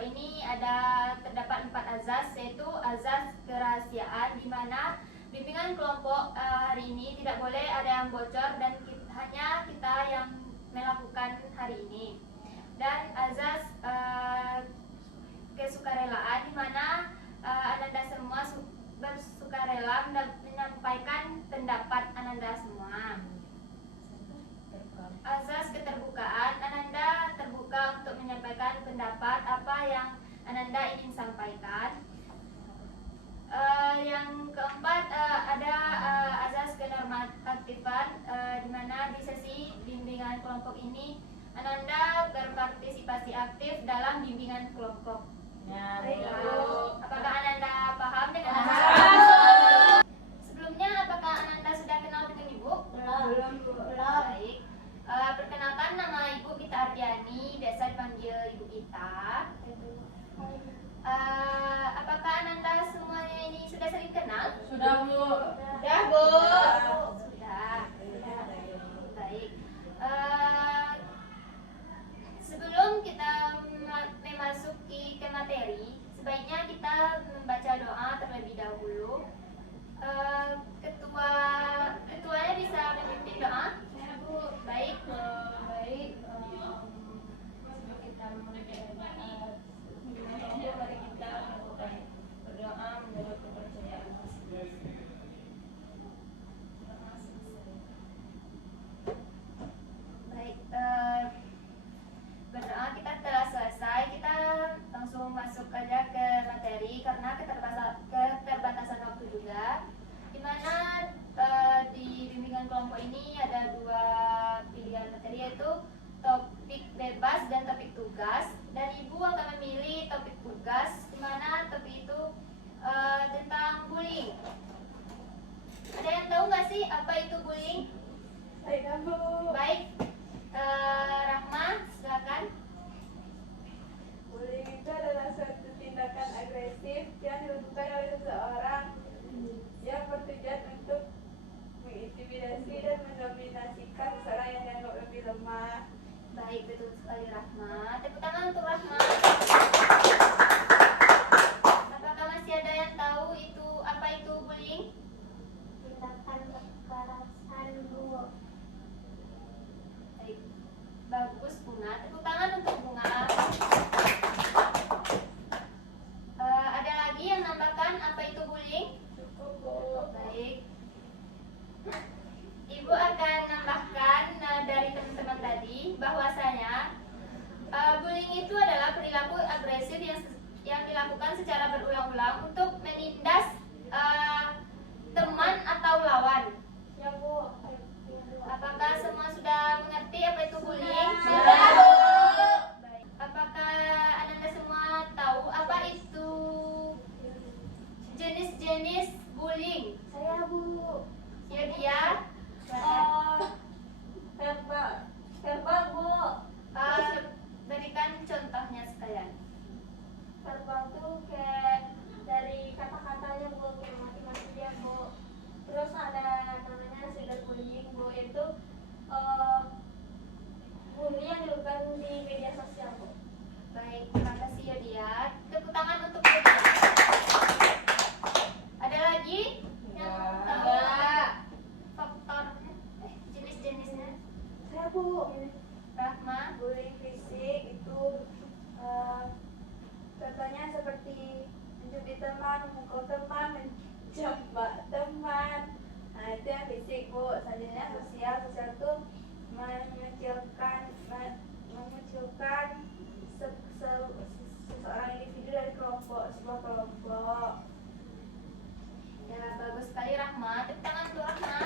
kelompok ini terdapat 4 azas, yaitu azas kerahasiaan, di mana bimbingan kelompok hari ini tidak boleh ada yang bocor dan hanya kita yang melakukan hari ini. Dan azas kesukarelaan, di mana Ananda semua bersukarela menyampaikan pendapat Ananda semua. Azas keterbukaan, Ananda terbuka untuk menyampaikan pendapat apa yang Ananda ingin sampaikan. Yang keempat ada azas kenormatifan, di mana di sesi bimbingan kelompok ini Ananda berpartisipasi aktif dalam bimbingan kelompok. Ya, apakah Ananda paham dengan azas? Sebelumnya, apakah Ananda sudah kenal dengan Ibu? Belum. Baik. Perkenalkan, nama Ibu Gita Ardiani, biasa dipanggil Ibu Gita. Apakah Ananda semuanya ini sudah sering kenal? Sudah, Bu. Sudah, Bu. Sudah. Baik. Sebelum kita memasuki ke materi, sebaiknya kita membaca doa terlebih dahulu. Ketuanya bisa memimpin doa? Baik. Kita mari kita berdoa menurut kepercayaan masing-masing. Baik, berdoa kita telah selesai. Kita langsung masuk aja ke materi karena keterbatasan waktu juga. Dimana di bimbingan kelompok ini ada 2 pilihan materi, yaitu topik bebas dan topik tugas. Dan Ibu akan memilih topik tugas, dimana topik itu tentang bullying. Ada yang tahu nggak sih apa itu bullying? Baik, Bu. Baik, Rahma, silakan. Bullying itu adalah suatu tindakan agresif yang dilakukan oleh seseorang yang bertujuan untuk mengintimidasi dan mendominasikan seseorang yang dianggap lebih lemah. Baik, betul sekali Rahma. Tepuk tangan untuk Rahma. Apakah masih ada yang tahu apa itu bullying? Tindakan kekerasan, Bu. Baik, bagus Bunga. Tepuk tangan untuk Bunga. Ada lagi yang nambahkan apa itu bullying? Cukup, Bu. Baik. Ibu akan nambahkan dari teman-teman tadi bahwasanya bullying itu adalah perilaku agresif yang dilakukan secara berulang-ulang untuk menindas teman atau lawan. Ya, Bu. Apakah semua sudah mengerti apa itu bullying? Sudah, Bu. Baik. Apakah Anda semua tahu apa itu jenis-jenis bullying? Saya, Bu. Ya dia. Verbal, Bu. Berikan contohnya sekalian. Verbal tuh kayak dari kata-katanya, Bu, kayak mati-mati dia, Bu. Terus ada namanya cyberbullying, Bu, itu bully yang dilakukan di media sosial, Bu. Baik, terima kasih Yodia. Tepuk tangan untuk Yodia. Ada lagi yang tahu faktor jenis-jenisnya? Saya, Bu. Rahma. Bullying fisik itu contohnya seperti mencubit teman, memukul teman, menjambak teman. Nah, itu yang fisik, Bu. Selanjutnya sosial. Sosial itu memunculkan seseorang individu dari sebuah kelompok. Ya, bagus sekali Rahma. Tepuk tangan untuk Rahma.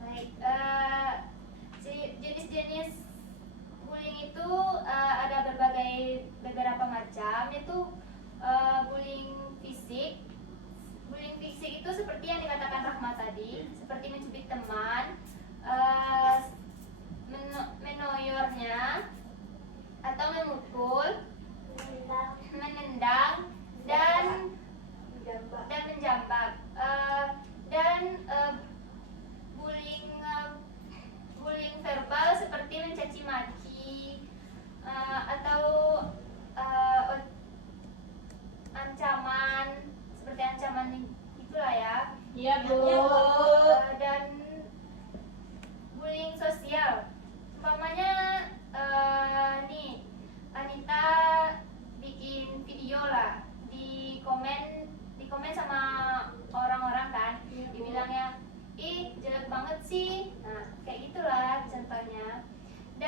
Baik, jenis-jenis bullying itu ada beberapa macam, yaitu bullying fisik. Bullying fisik itu seperti yang dikatakan Rahma tadi, seperti mencubit teman, menoyornya atau memukul, menendang dan menjambak. Dan bullying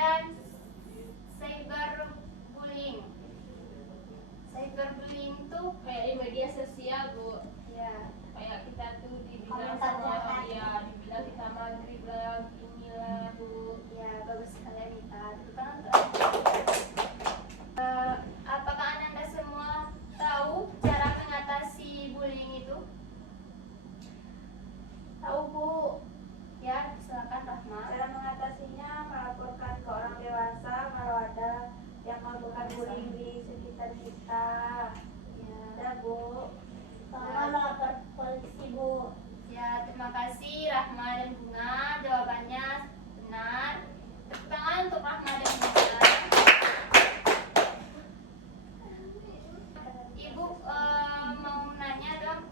Kemudian cyberbullying. Cyberbullying tuh Kayak di media sosial, Bu. ya Kayak kita tuh dibilang Komentar sama jahat. dia, dibilang kita maghrib lah, inilah, Bu. ya bagus sekali Anita. Tepuk tangan untuk apakah Ananda semua tahu cara mengatasi bullying itu? Tahu Bu, Ya, silakan Rahma. cara mengatasinya melaporkan ke orang dewasa kalau ada yang melakukan bullying di sekitar kita. Ya. Ada Bu. Sama melapor polisi Bu. Ya, terima kasih Rahma dan Bunga. Jawabannya benar. Tepuk tangan untuk Rahma dan Bunga. Ibu mau nanya dong,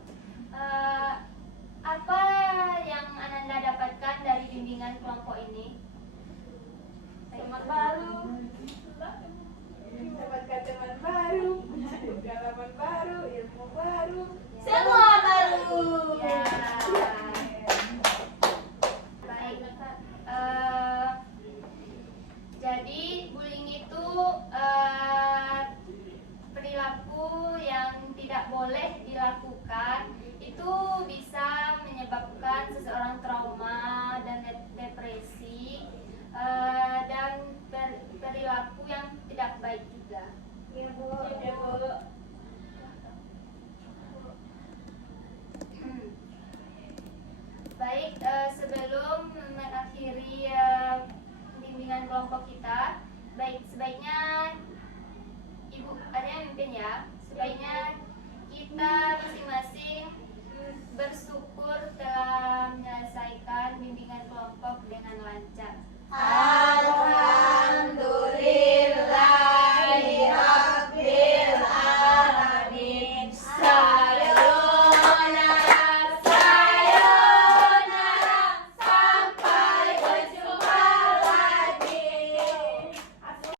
apa yang Ananda dapatkan dari bimbingan kelompok ini? Teman baru, dapatkan teman baru, pengalaman baru, ilmu baru. Semua baru. Ya. Baik. Jadi bullying itu perilaku yang tidak boleh dilakukan. Itu bisa menyebabkan seseorang trauma dan depresi dan perilaku yang tidak baik juga. Iya Bu. Ya, Bu. Baik, sebelum mengakhiri bimbingan kelompok kita, sebaiknya Ibu ada yang mimpin ya. Sebaiknya kita masing-masing